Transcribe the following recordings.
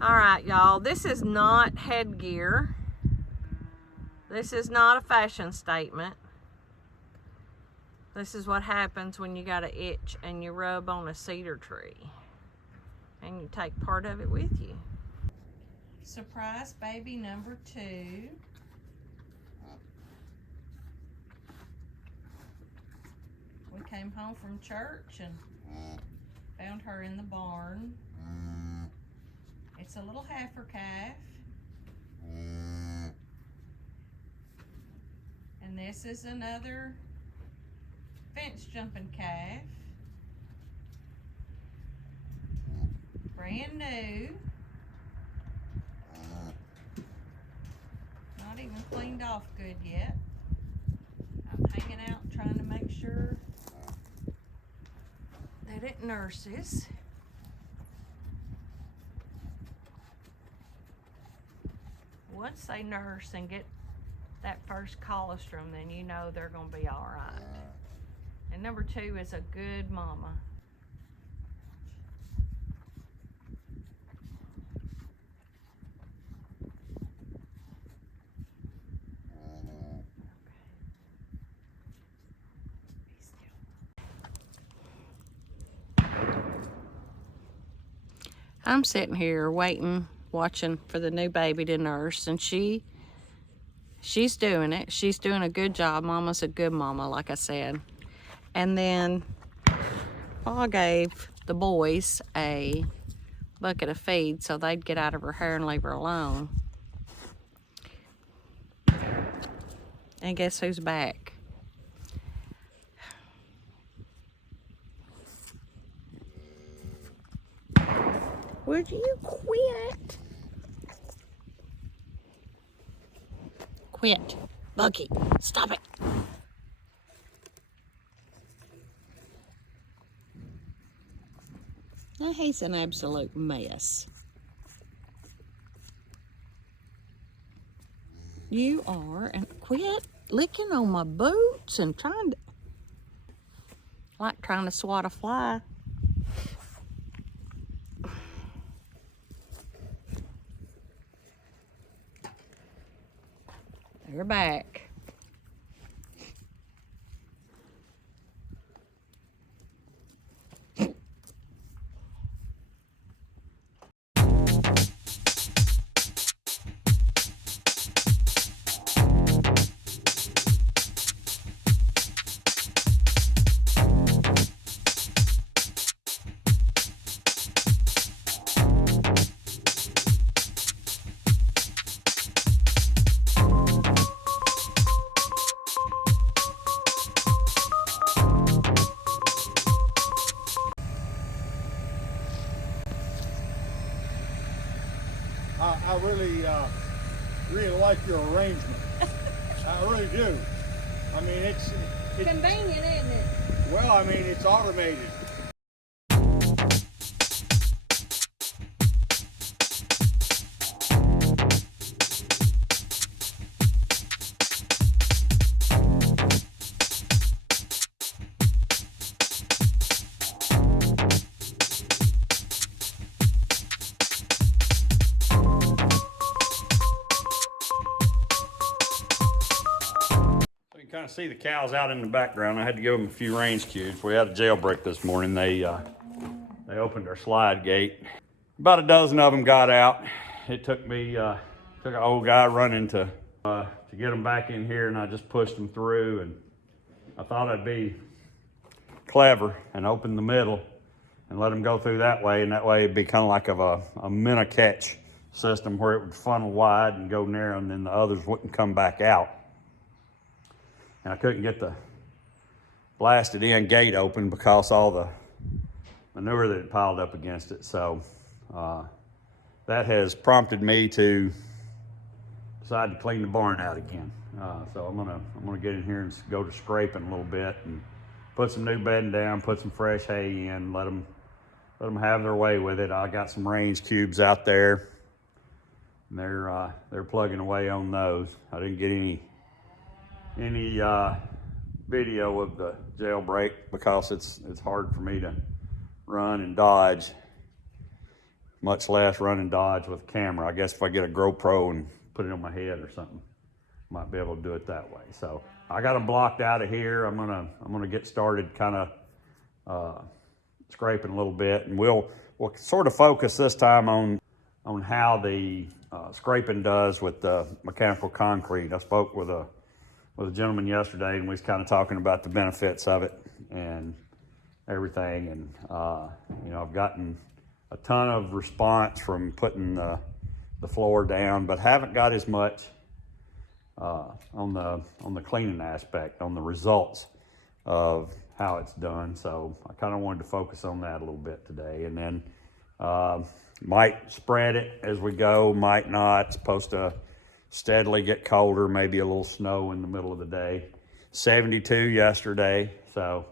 All right, y'all, this is not headgear. This is not a fashion statement. This is what happens when you got an itch and you rub on a cedar tree and you take part of it with you. Surprise baby number 2. We came home from church and found her in the barn. It's a little heifer calf. And this is another fence jumping calf. Brand new. Not even cleaned off good yet. I'm hanging out trying to make sure that it nurses. Once they nurse and get that first colostrum, then you know they're gonna be all right. And number 2 is a good mama. I'm sitting here waiting, watching for the new baby to nurse, and she's doing it. She's doing a good job. Mama's a good mama, like I said. And then I gave the boys a bucket of feed so they'd get out of her hair and leave her alone. And guess who's back? Would you quit? Quit. Bucky, stop it. Now he's an absolute mess. You are, and quit licking on my boots and trying to swat a fly. They're back. I really like your arrangement. I really do. I mean, it's Convenient, isn't it? well, I mean, it's automated. You can kind of see the cows out in the background. I had to give them a few range cubes. We had a jailbreak this morning. They opened our slide gate. About a dozen of them got out. It took me took an old guy running to get them back in here, and I just pushed them through. And I thought I'd be clever and open the middle and let them go through that way, and that way it'd be kind of like a minnow catch system where it would funnel wide and go narrow, and then the others wouldn't come back out. And I couldn't get the blasted in gate open because all the manure that had piled up against it. So that has prompted me to decide to clean the barn out again. So I'm gonna get in here and go to scraping a little bit and put some new bedding down, put some fresh hay in, let them have their way with it. I got some range cubes out there, and they're plugging away on those. I didn't get any video of the jailbreak because it's hard for me to run and dodge much less run and dodge with a camera. I guess if I get a GoPro and put it on my head or something, might be able to do it that way. So I got them blocked out of here. I'm gonna get started kind of scraping a little bit, and we'll sort of focus this time on how the scraping does with the mechanical concrete. I spoke with a gentleman yesterday, and we was kind of talking about the benefits of it and everything. And you know, I've gotten a ton of response from putting the floor down, but haven't got as much on the cleaning aspect, on the results of how it's done. So I kind of wanted to focus on that a little bit today, and then might spread it as we go, might not. It's supposed to steadily get colder, maybe a little snow in the middle of the day. 72 yesterday, so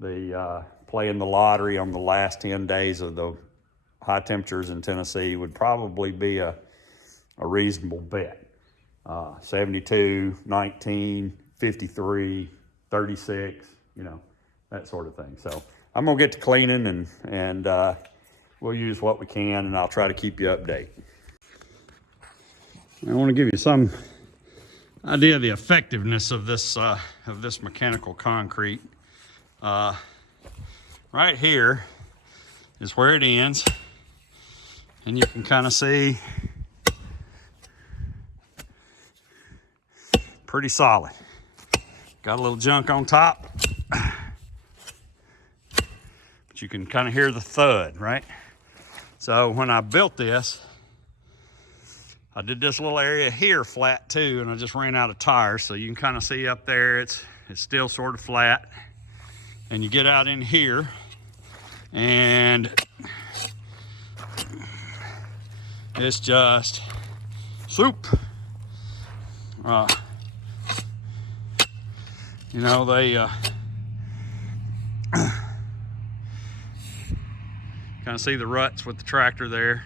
the playing the lottery on the last 10 days of the high temperatures in Tennessee would probably be a reasonable bet. 72, 19, 53, 36, you know, that sort of thing. So I'm gonna get to cleaning, and we'll use what we can, and I'll try to keep you updated. I want to give you some idea of the effectiveness of this mechanical concrete. Right here is where it ends, and you can kind of see pretty solid. Got a little junk on top, but you can kind of hear the thud, right? So when I built this, I did this little area here flat too, and I just ran out of tires, so you can kind of see up there it's still sort of flat. And you get out in here, and it's just soup. You know, they kind of see the ruts with the tractor there.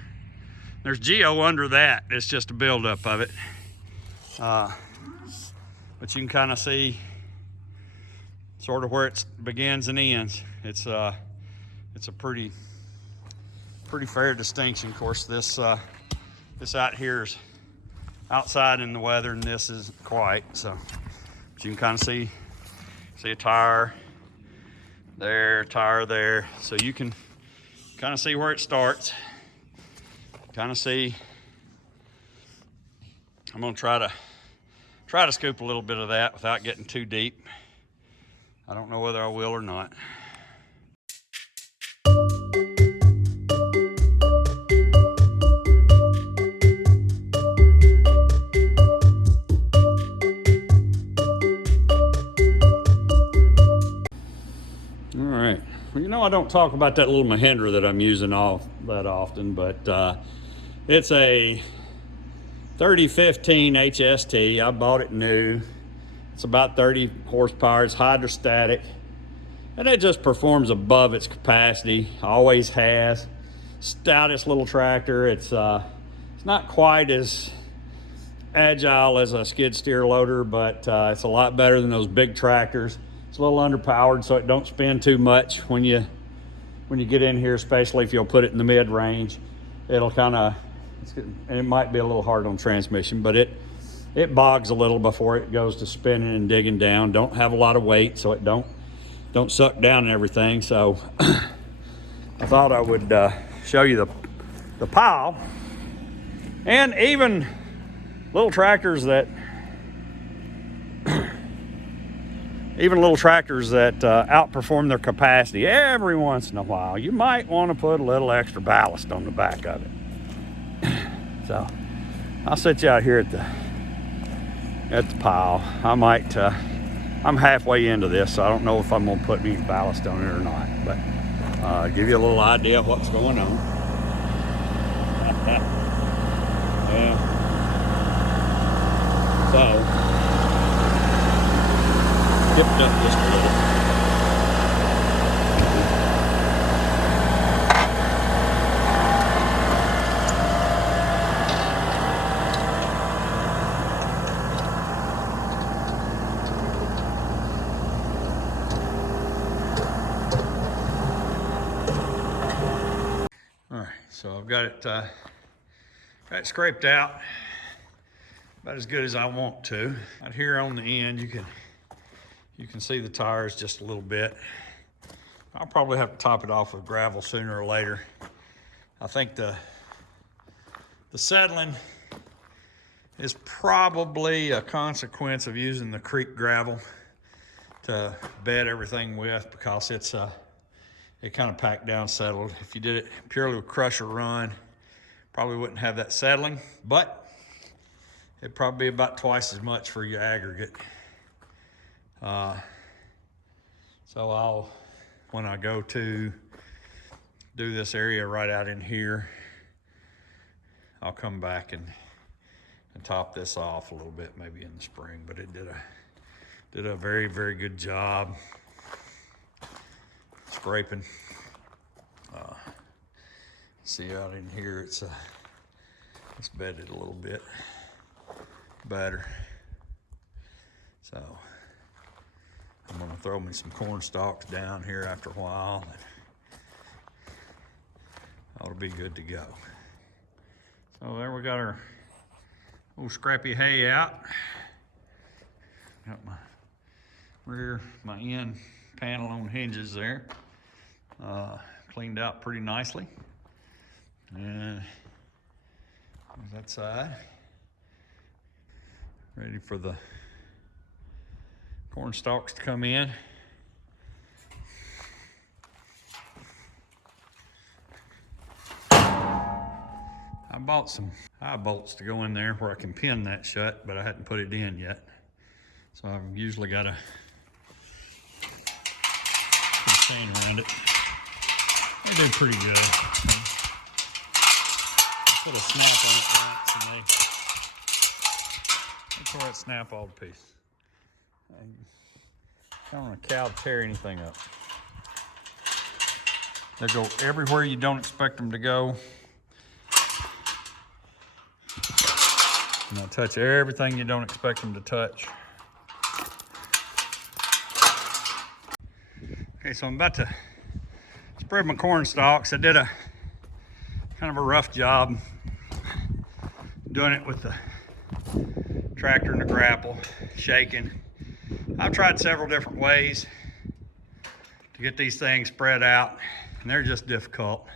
There's geo under that. It's just a buildup of it. But you can kind of see sort of where it begins and ends. It's a pretty fair distinction. Of course, this out here is outside in the weather, and this isn't quite. So, but you can kind of see a tire there, tire there. So you can kind of see where it starts. Kind of see. I'm gonna try to scoop a little bit of that without getting too deep. I don't know whether I will or not. All right. Well, you know, I don't talk about that little Mahindra that I'm using all that often, but it's a 3015 HST. I bought it new. It's about 30 horsepower. It's hydrostatic, and it just performs above its capacity. Always has. Stoutest little tractor. It's not quite as agile as a skid steer loader, but it's a lot better than those big tractors. It's a little underpowered, so it don't spin too much when you get in here, especially if you'll put it in the mid range. It'll kind of, and it might be a little hard on transmission, but it bogs a little before it goes to spinning and digging down. Don't have a lot of weight, so it don't suck down and everything. So I thought I would show you the pile, and even little tractors that outperform their capacity. Every once in a while, you might want to put a little extra ballast on the back of it. So I'll set you out here at the pile. I might, I'm halfway into this, so I don't know if I'm gonna put any ballast on it or not, but give you a little idea of what's going on. Yeah. So, skip it up just a little. So I've got it scraped out about as good as I want to. Out here on the end, you can see the tires just a little bit. I'll probably have to top it off with gravel sooner or later. I think the settling is probably a consequence of using the creek gravel to bed everything with, because it kind of packed down, settled. If you did it purely with crusher run, probably wouldn't have that settling, but it'd probably be about twice as much for your aggregate. So when I go to do this area right out in here, I'll come back and top this off a little bit, maybe in the spring, but it did a very, very good job scraping. See out in here, it's bedded a little bit better. So I'm gonna throw me some corn stalks down here after a while. Ought to be good to go. So there we got our old scrappy hay out. Got my end panel on hinges there. Cleaned out pretty nicely. And there's that side. Ready for the corn stalks to come in. I bought some eye bolts to go in there where I can pin that shut, but I hadn't put it in yet. So I've usually got to put a chain around it. They do pretty good. I put a snap on it once and they tore that snap all to pieces. I don't want a cow to tear anything up. They go everywhere you don't expect them to go. And they'll touch everything you don't expect them to touch. Okay, so I'm about to spread my corn stalks. I did a kind of a rough job doing it with the tractor and the grapple, shaking. I've tried several different ways to get these things spread out, and they're just difficult.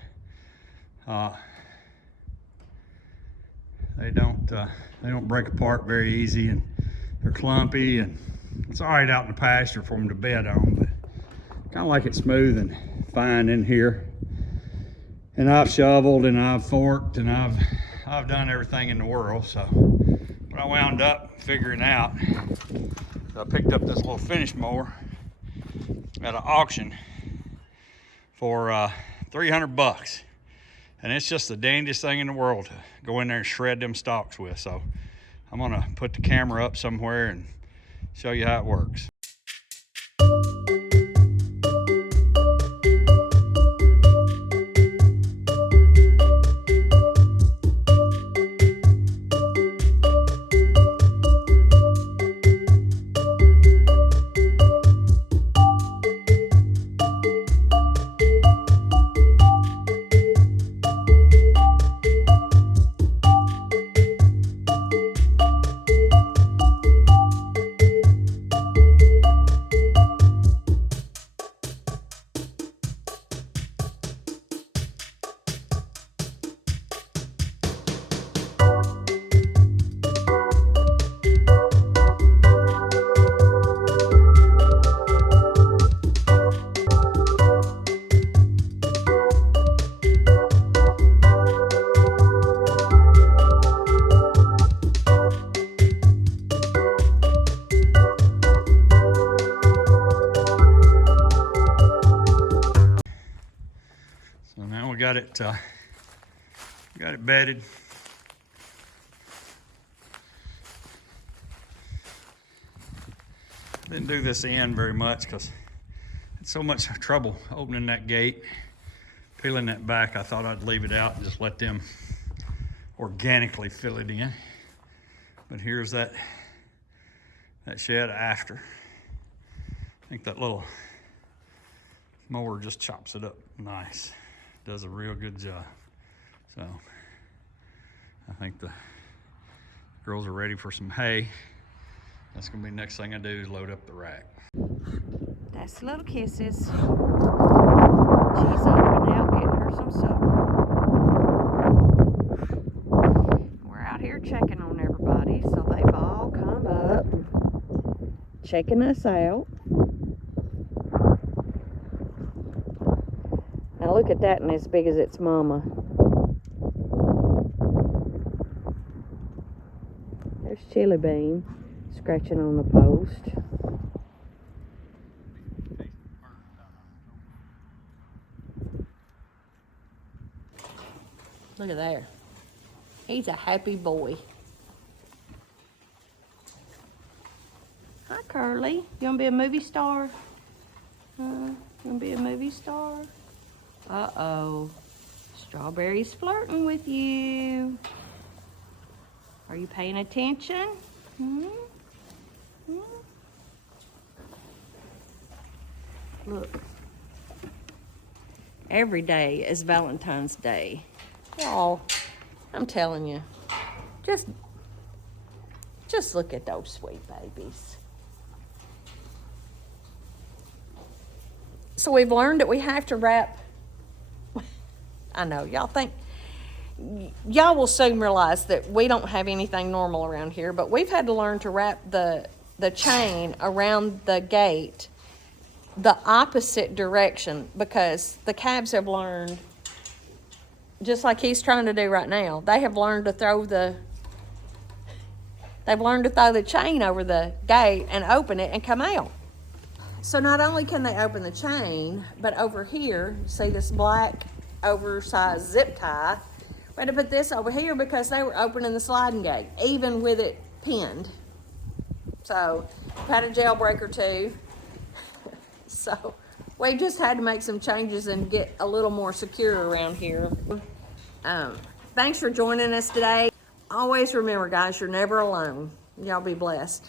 They don't break apart very easy, and they're clumpy, and it's all right out in the pasture for them to bed on, but kind of like it smooth and fine in here. And I've shoveled and I've forked and I've done everything in the world. So what I wound up figuring out, I picked up this little finish mower at an auction for 300 bucks. And it's just the dandiest thing in the world to go in there and shred them stalks with. So I'm gonna put the camera up somewhere and show you how it works. So now we got it bedded. Didn't do this end very much because it's so much trouble opening that gate, peeling that back. I thought I'd leave it out and just let them organically fill it in. But here's that shed after. I think that little mower just chops it up nice. Does a real good job. So I think the girls are ready for some hay. That's gonna be the next thing I do is load up the rack. That's little kisses. She's up and out getting her some supper. We're out here checking on everybody, so they've all come up, checking us out. Now look at that, and as big as its mama. There's Chili Bean scratching on the post. Look at there. He's a happy boy. Hi, Curly. You want to be a movie star? You want to be a movie star? Uh-oh. Strawberry's flirting with you. Are you paying attention? Look. Every day is Valentine's Day. Y'all, I'm telling you, just look at those sweet babies. So we've learned that we have to wrap. I know, y'all will soon realize that we don't have anything normal around here, but we've had to learn to wrap the chain around the gate the opposite direction, because the calves have learned, just like he's trying to do right now, they have learned to throw the chain over the gate and open it and come out. So not only can they open the chain, but over here, see this black oversized zip tie, we had to put this over here because they were opening the sliding gate, even with it pinned. So we've had a jailbreak or two. So we just had to make some changes and get a little more secure around here. Thanks for joining us today. Always remember, guys, you're never alone. Y'all be blessed.